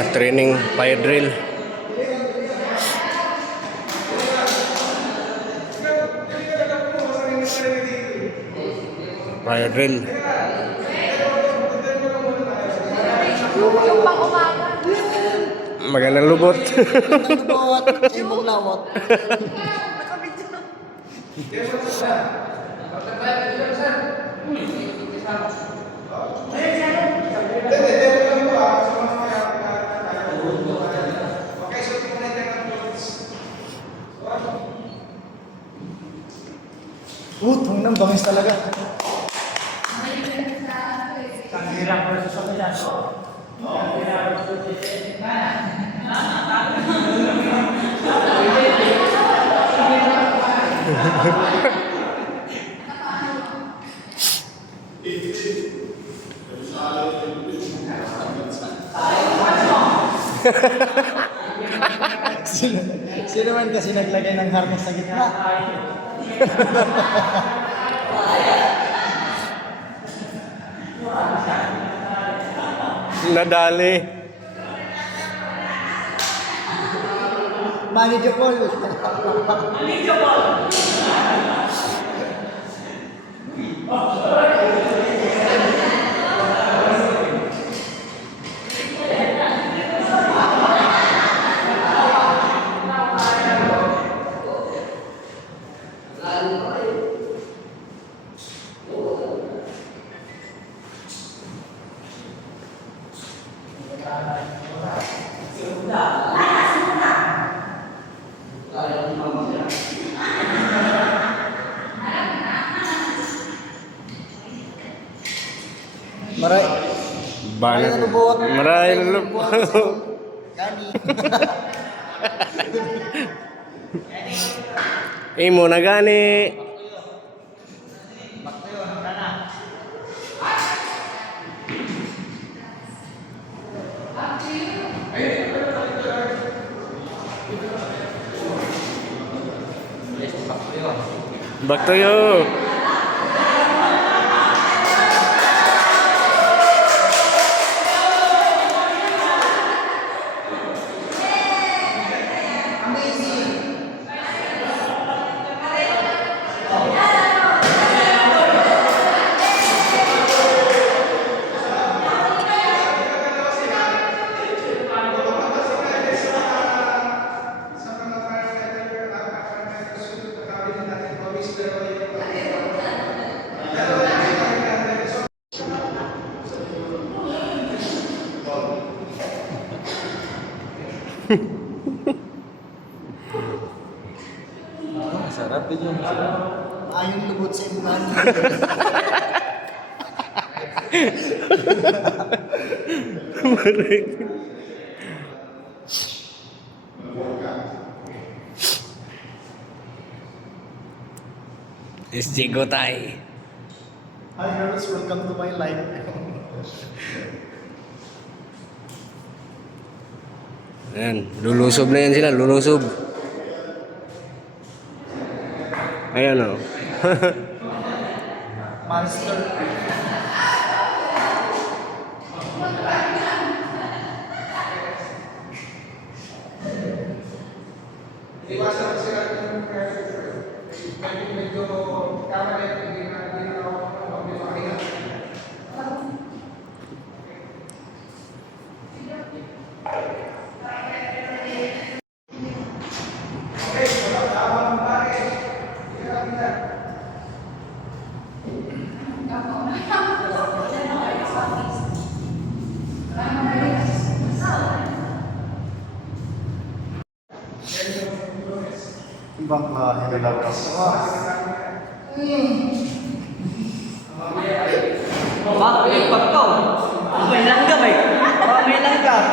Training fire drill. Fire drill. Yung pang umaga. Magandang lubot. Magandang lubot. Ibong lawot. Utong ng bangis talaga. Ang hirap ko sa sakyan. Sino man kasi naglagay ng harness sa gitna? Nadali. Manageable. Maray. Banat. Lubot. Maray lubot. Gani. Imo na gani. Back to you. Sarap din yung ayong lubot sa ibuhan. Istigo tay. Hi girls, welcome to my life. Ayan, lulusob na yan sila, lulusob. Ayan o. Monster. Ibang klase na lang kasi. Bakit pagkaw? May langgam eh. May langgam.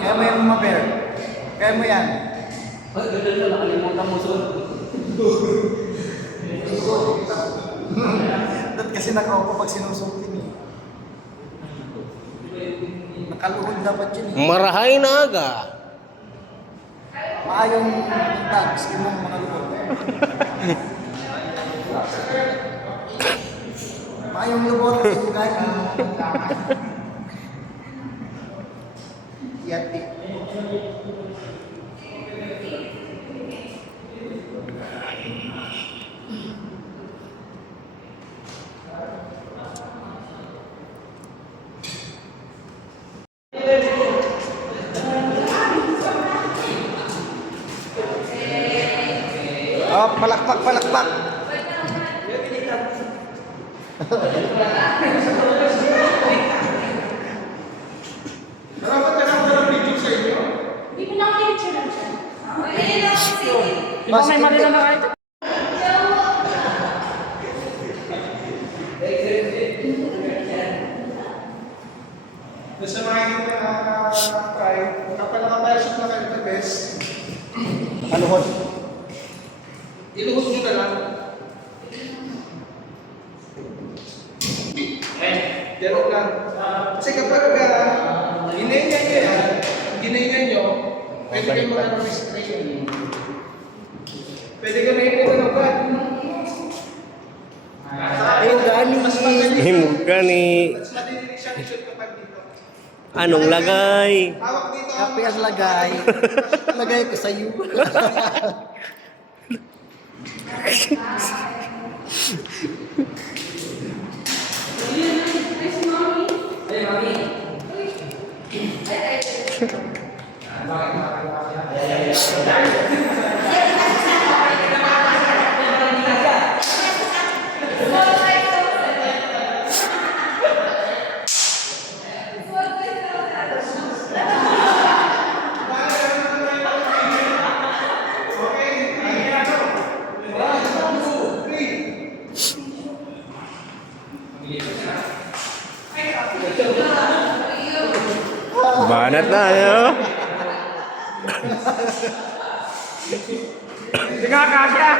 Kaya mo yung maber. Kaya mo yan. Ay, ganda na nakalimutan mo, son. Ba't kasi nakaupo pag sinusukin eh. Nakaluhod dapat yun eh. Marahay na aga. Maayong tags, yun ang mga luhod. Maayong lubot, sugay. Yati. Oh, palakpak, palakpak. Hindi mo lang picture lang siya. Mas may mali na kahit. Sa mga hindi nakaka-try, kapag naka-parachute na kayo the best, aluhod. Iluhod nyo na lang. Pero lang. Kasi kapag ginanyan nyo yan, ginanyan nyo, pwede kayo mag-restrain. Pwede ka na yung nagagawin. Ayun, gani. Mas madali. Himugani. Mas madali siya i-shoot kapag dito. Anong lagay? Hawak dito. Kape ang lagay. Lagay ko sa iyo. Banat na, yo. Hindi nga kasya.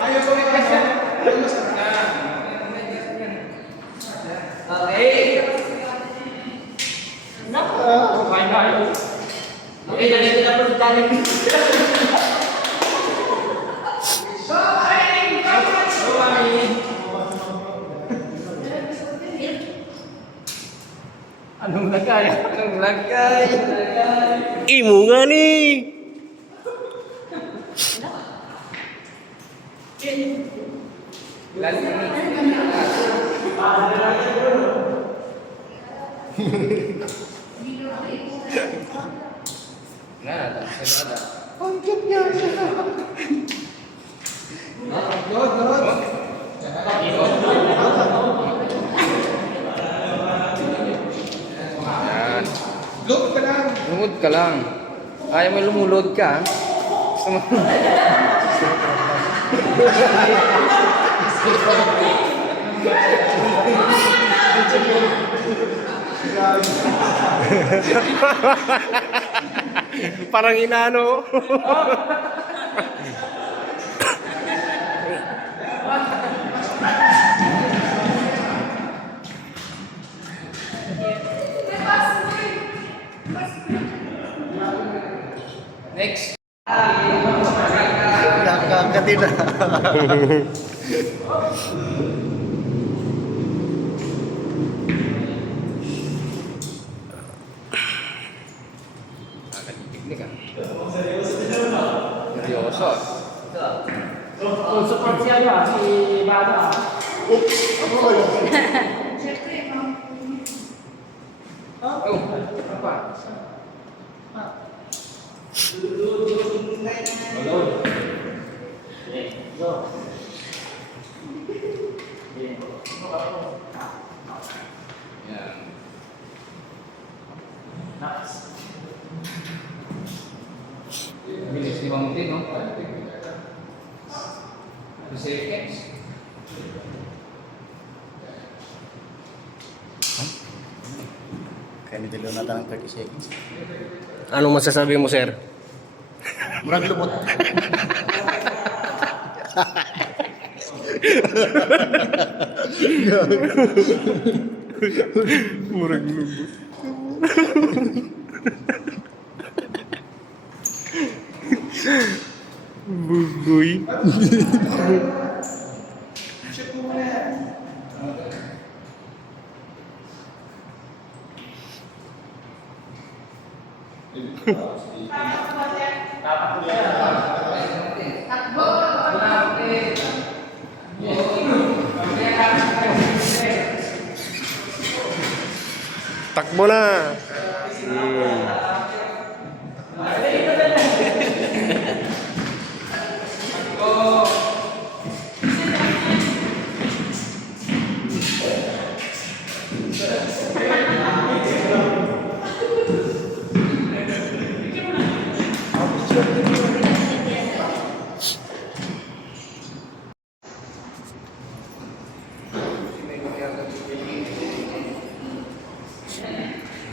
Ayaw ko rin kasi. Okay. Okay na yun. Okay, ganito na po sa tayo. Anong lagay? Anong lagay? Imo nga ni. Nada, nada. Ang cute niya siya. Lord, Lord. Yan. Look ka lang. Lumod ka lang. Ayaw mo lumulod ka. Gusto mo. Parang inano. Next. Nakakatina. Picnic ah. Seryoso. Support siya yun, si Bata. Oh, ano pa? Yan. Bilis ni Mamuti, no? 2 seconds. kami dalawa na ng 30 seconds. Anong masasabi mo, sir? Murag lubot. Murag lubot. Bugoy. Shoot mo muna yan. Takbo na.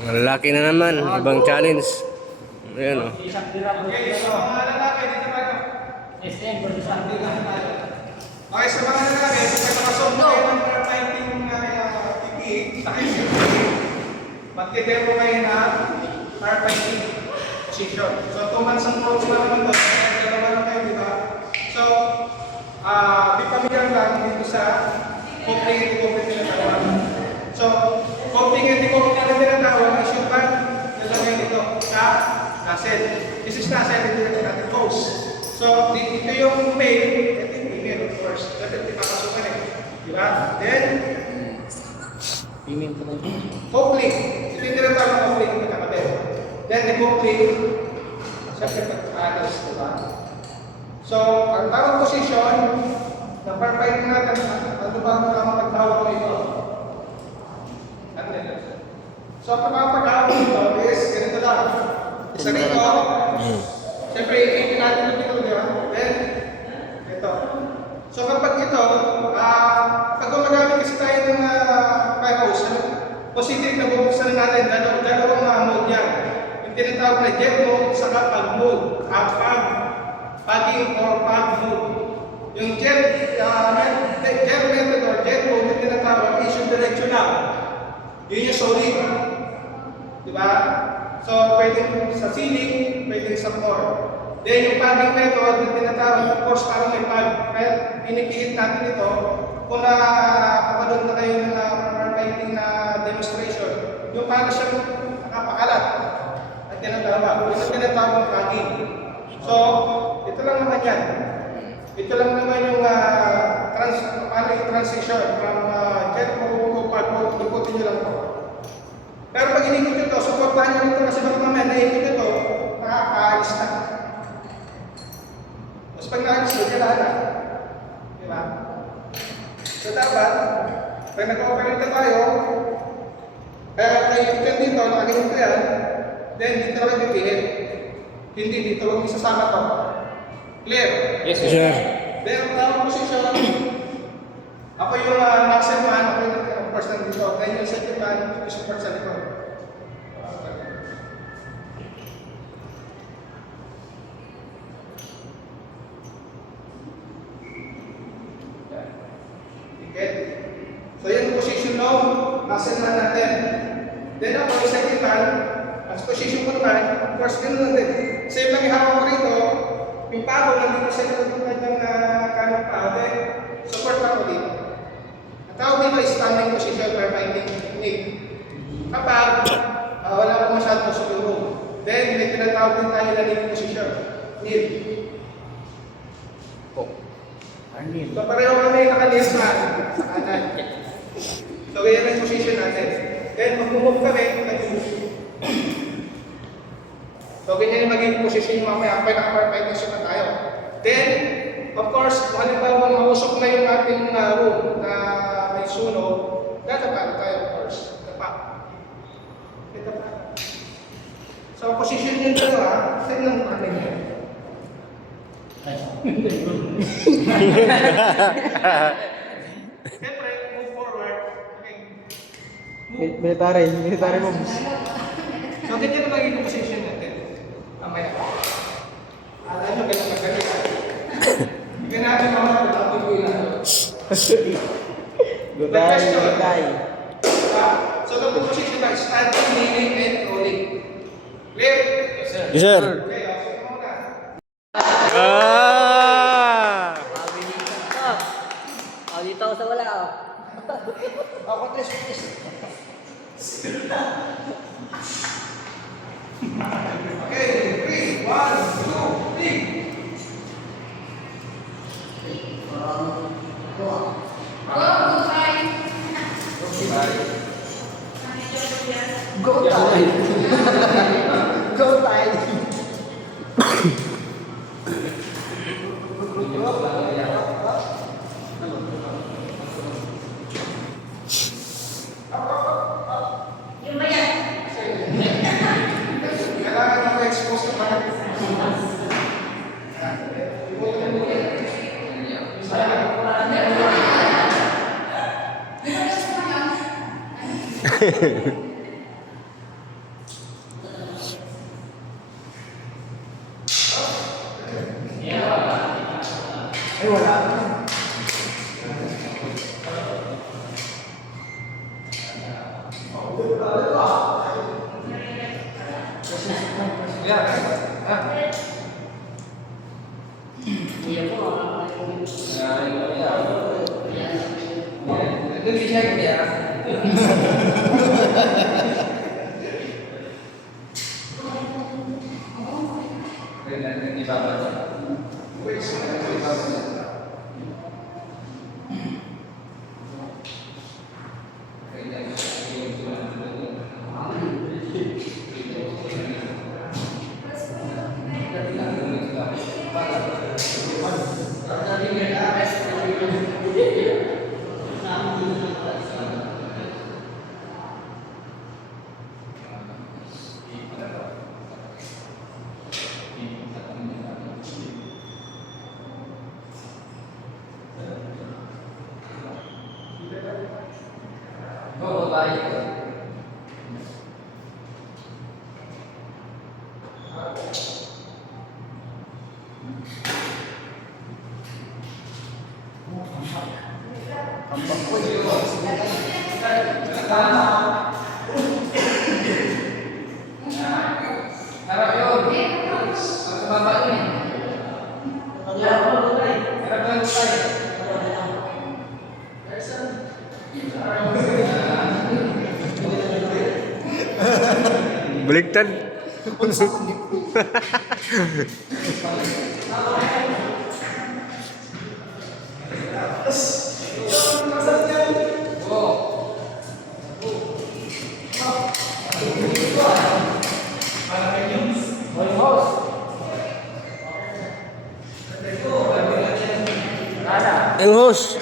Mga lalaki na naman, ibang challenge. Ayan o. Isang tira bro. Okay, so mga lalaki, dito tayo. SM versus Andy. Okay, sa mga lalaki, kung nakasok na kayo ng fighting technique, sa kayo magtidemo kayo na firefighting position. So, 2 months ang coach na naman doon. Kaya dalawa lang kayo, di ba? So, di familiar lang dito sa coping and decoping na tinatawag. So, coping and decoping na tinatawag is yung band nalagay dito sa nacelle. This is nacelle, hindi natin natin hose. So, ito yung male, ito yung female, of course. Dapat di makasukan eh. Di ba? Then, coupling. Ito yung tinatawag na coupling ng kakabel. Then, the coupling, siyempre pag-alas, di ba? So, ang tamang position, na firefighting natin, ano ba ang tamang pagtawag ko ito? Ano nila? So, ang tamang pagtawag ito is, ganito lang. Isa rito, siyempre, ikipin natin ito dito, di ba? Then, ito. So, kapag ito, pag gumagamit kasi tayo ng fire hose, positive na bubuksan natin, dalawang mode yan. Yung tinatawag na jet mode, saka pag mode, pagging or pag mode. Yung jet method or jet mode na tinatawag is yung directional. Yun yung solid. Diba? So, pwedeng sa ceiling, pwedeng sa floor. Then, yung pagging method na tinatawag, of course, parang may pag. Kaya, pinipihit natin ito. Kung nakapanood na kayo ng firefighting na demonstration, yung parang siyang nakapakalat at tinatawag. Ito tinatawag ng pagging. So, ito lang naman yan. Ito lang naman yung paano yung transition from jet mode to pag mode. Luputin nyo lang po. Pero pag inikot ito, supportahan nyo nito kasi baka mamaya naikot ito, nakakaalis na. Tapos pag naalis nyo, kailangan na. Diba? So dapat, pag nag-operate na tayo, naiikot dito, nakaganyan ko yan, then dito lang bibigit. Hindi dito, huwag isasama to. Clear? Yes, sir. Then, ang tamang posisyon, ako yung nasa man, ako yung of course nandito. Then yung second man, yung support sa likod. Okay. So yung position now, nasa man natin. Then ako yung second man, as position ko naman, of course, ganoon lang din. Same lang ihawak ko rito, yung pako nandito sa likod ng kanyang kanang pako, then support ako dito. Ang tawag dito is standing position for fighting technique. Kapag wala akong masyadong siguro, then may tinatawag din tayo na kneeling position. Kneel. So pareho kami naka-kneel sa kanan. So ganyan ang position natin. Then pag move kami, nag-move. So, ganyan yung magiging posisyon yung mamaya, kaya naka-firefight na tayo. Then, of course, kung halimbawa mausok na yung ating room na may sunog, dadapa tayo, of course. Dapa. So, posisyon yung dalawa, sa'yo lang natin yan. Siyempre, move forward. Okay. Military moves. So, ganyan na magiging position natin. Mamaya. Alam nyo, ganyan magaling. Hindi natin mamaya, tapos ko ilan. Gutay. So, the position na standing, kneeling, and rolling. Clear? Yes, sir. Yes, sir. Okay, sige muna. Ah! Mabilisan ka. Dito ako sa wala. Ako, tres. Okay, 3, 1, 2, 3. Go tayo. Go tayo. Yung ba yan? Kailangan nyo expose na parang Baliktad. Ang host.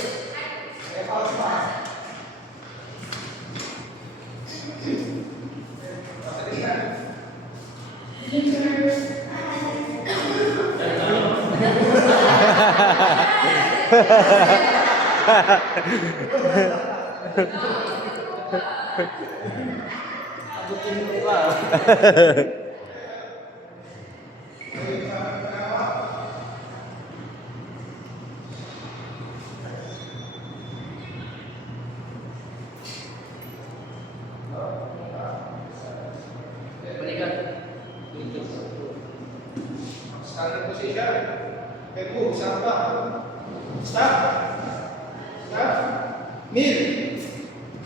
standing position. Okay, move. Stop pa. Stop. Stop. Kneel.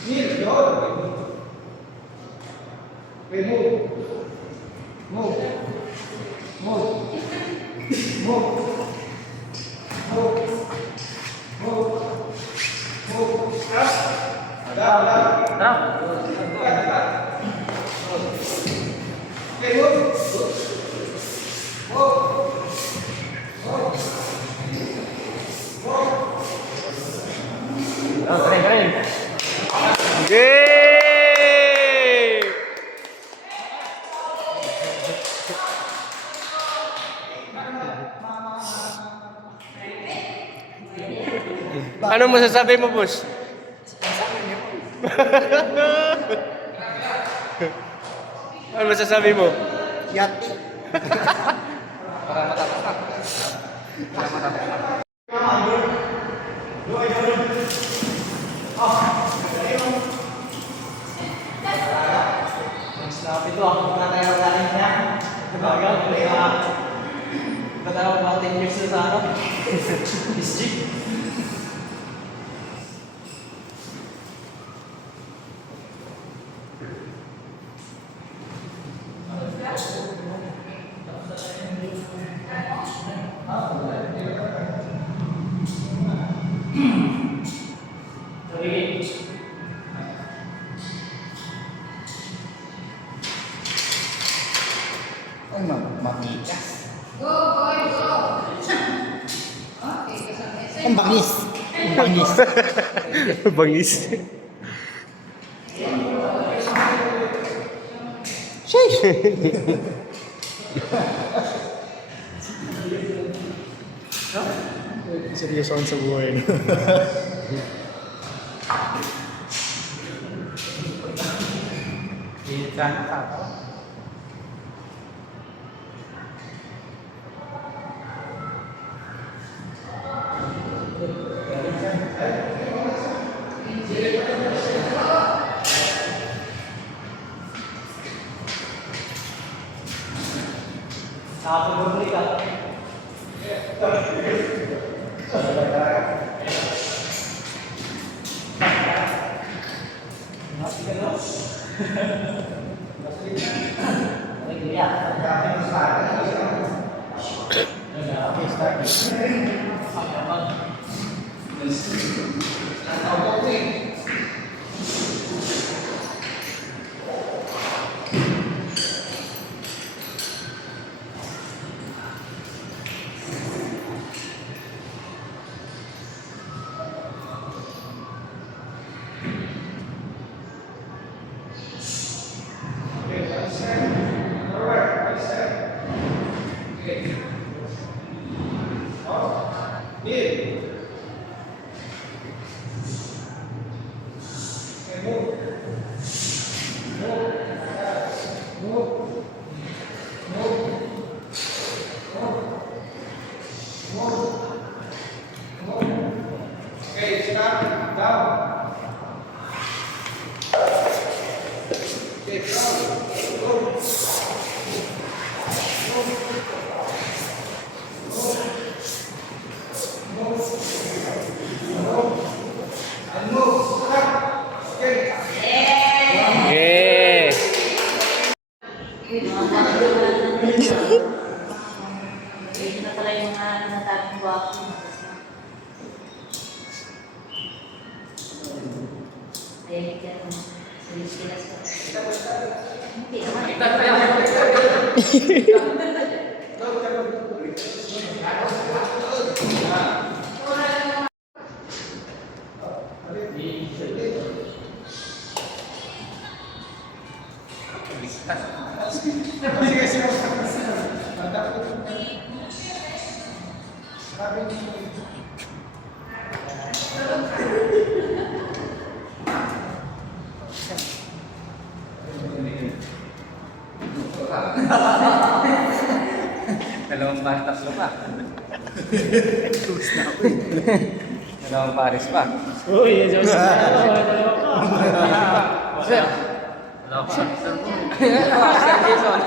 Kneel. Yun. Okay, move. Move. Move. Move. Move. Move. Move. Stop. Down, down. Okay, move. Yay! Ano masasabi mo, boss? Ano masasabi mo? Yati. Sabi ko, ako mga tayo galing niya. Bagal, Ba't ako mga 10 years na sa ano? History. Ay, mamikas. Ang bangis. Ang bangis. Bangis. Seryoso sa buhay. No? Nakapag-public ka. Okay, stop. Down. Okay, down. And move. Stop. Okay. Yeah. Yun na pala yung nasabing guwapo. Ayun, yan. Silas ko. Hindi naman. Dalawang pares, tatlo pa. Dalawang pares pa. Uy, yan siya. Sir. Dalawang pares. Sir Jason.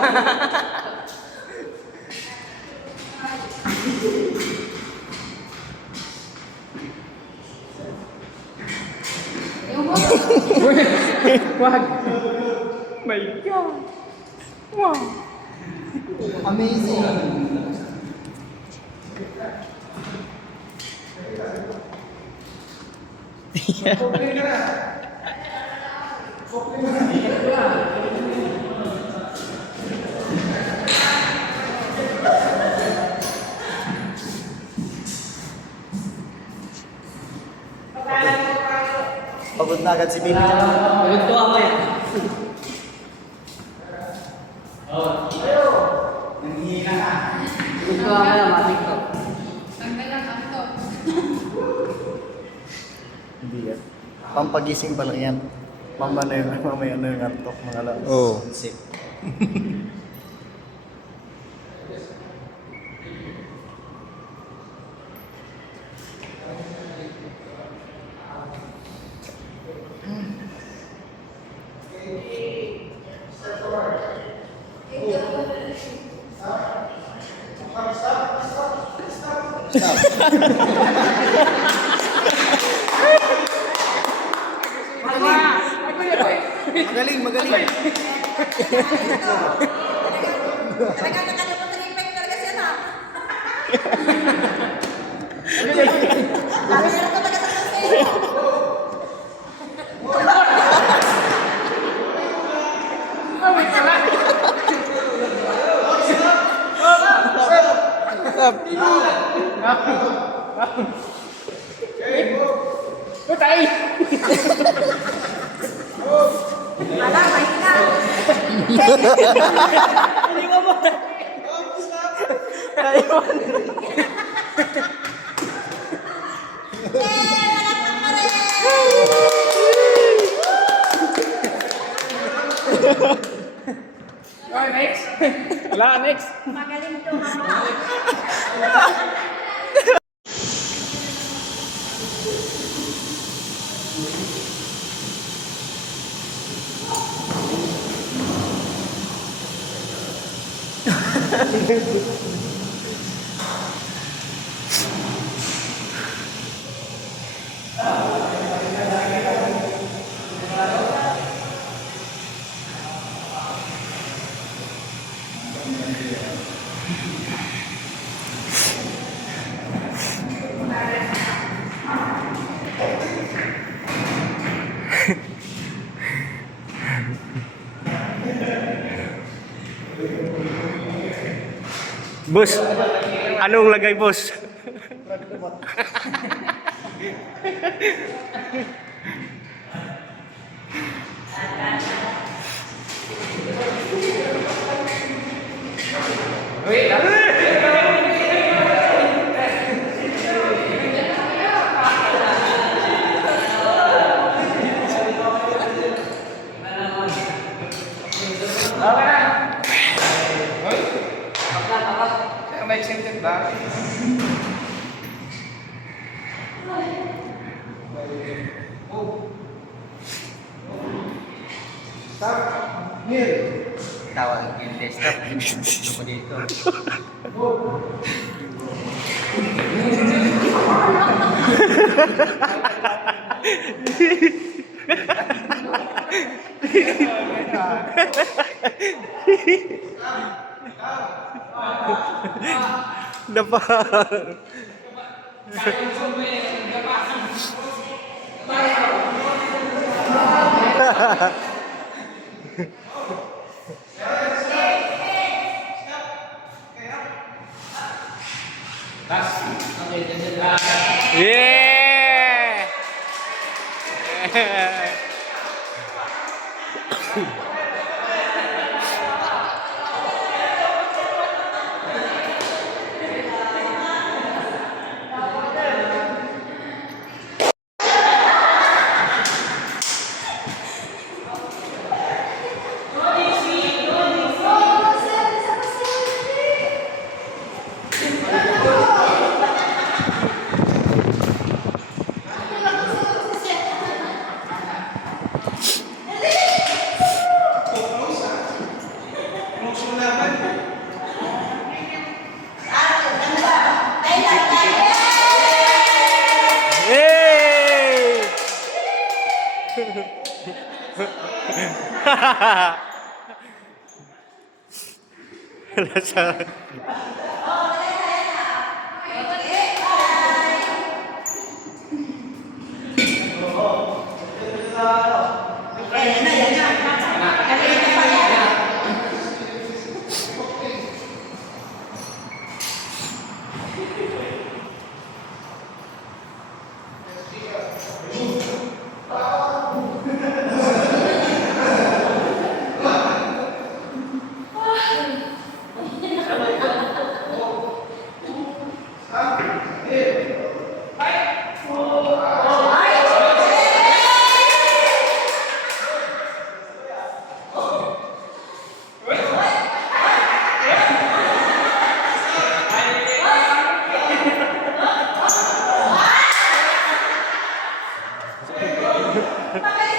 Wag. My God. Wow. Amazing. Sukli ka na. Sukli mo na. Pagod na agad si Baby dyan. Pagod to ako yan. Nanghihina ka. Pagod to ako yan, matik to. Hindi yan. Pampagising pa lang yan. Mamaya na yung antok mga alas. Oo. Sip. Magaling. Talaga nakalimutan talaga siya na. Sabi niya ko talaga sa sa'yo. Wala, mahina. Magaling to, mama. Boss, anong lagay, boss? Kaya may exempted ba? Stop. Kneel. Tawag yung desktop. Gusto ko dito. Dapa. Yeah! Hey! Nasa... Pagaling